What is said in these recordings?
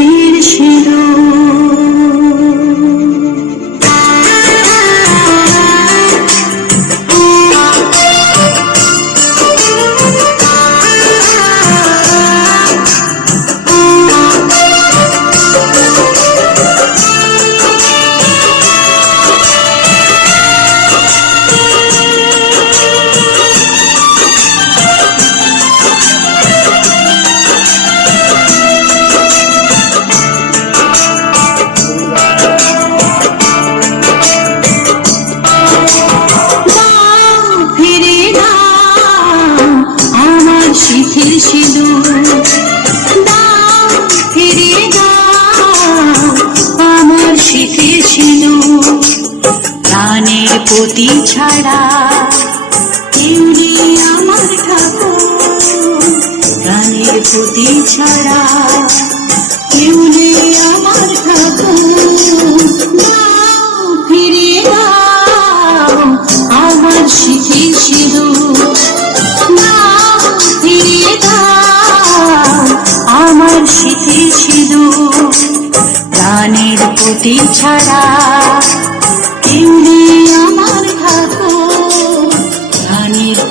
শির শিরো পতি ছাড়া নেই আমার ঠাকুর। ছাড়া কেউ আমার ঠাকুর। ফিরে আমার আমার স্মৃতি সিঁদুর। প্রাণের পতি ছাড়া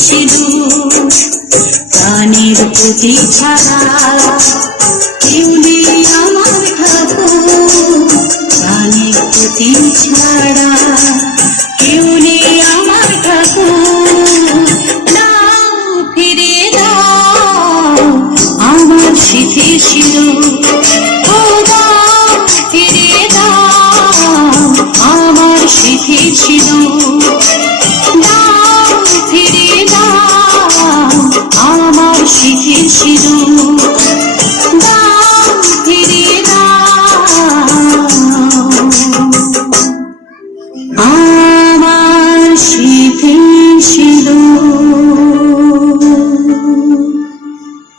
স্মৃতি সিঁদুর প্রাণের প্রতি ছাড়া কেউ নেই আমার ঠাকুর। প্রাণের প্রতি ছাড়া কেউ নেই আমার ফিরে দাও, আমার স্মৃতি সিঁদুর